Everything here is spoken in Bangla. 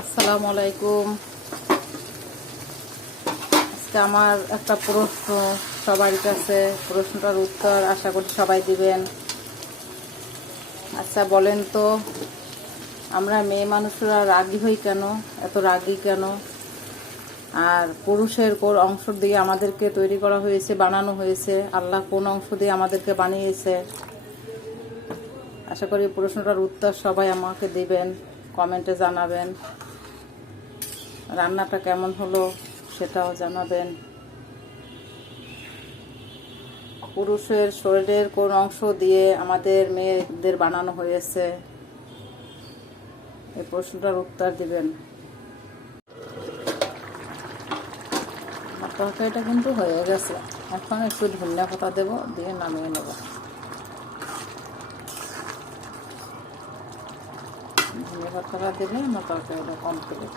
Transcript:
আসসালামু আলাইকুম। আজকে আমার একটা প্রশ্ন সবার কাছে, প্রশ্নটার উত্তর আশা করি সবাই দিবেন। আচ্ছা বলেন তো, আমরা মেয়ে মানুষরা রাগী হই কেন, এত রাগী কেন? আর পুরুষের কোন অংশ দিয়ে আমাদেরকে তৈরি করা হয়েছে, বানানো হয়েছে? আল্লাহ কোন অংশ দিয়ে আমাদেরকে বানিয়েছে? আশা করি প্রশ্নটার উত্তর সবাই আমাকে দিবেন, কমেন্টে জানাবেন। রান্নাটা কেমন হলো সেটাও জানাবেন। পুরুষের শরীরের কোন অংশ দিয়ে আমাদের মেয়েদের বানানো হয়েছে? এই প্রশ্নটার উত্তর দিবেন। আমার তরকারিটা কিন্তু হয়ে গেছে, এখন একটু ধনিয়া পাতা দেব, দিয়ে নামিয়ে নেব। ধনিয়া পাতাটা দিলে আমার তরকারিটা কমপ্লিট।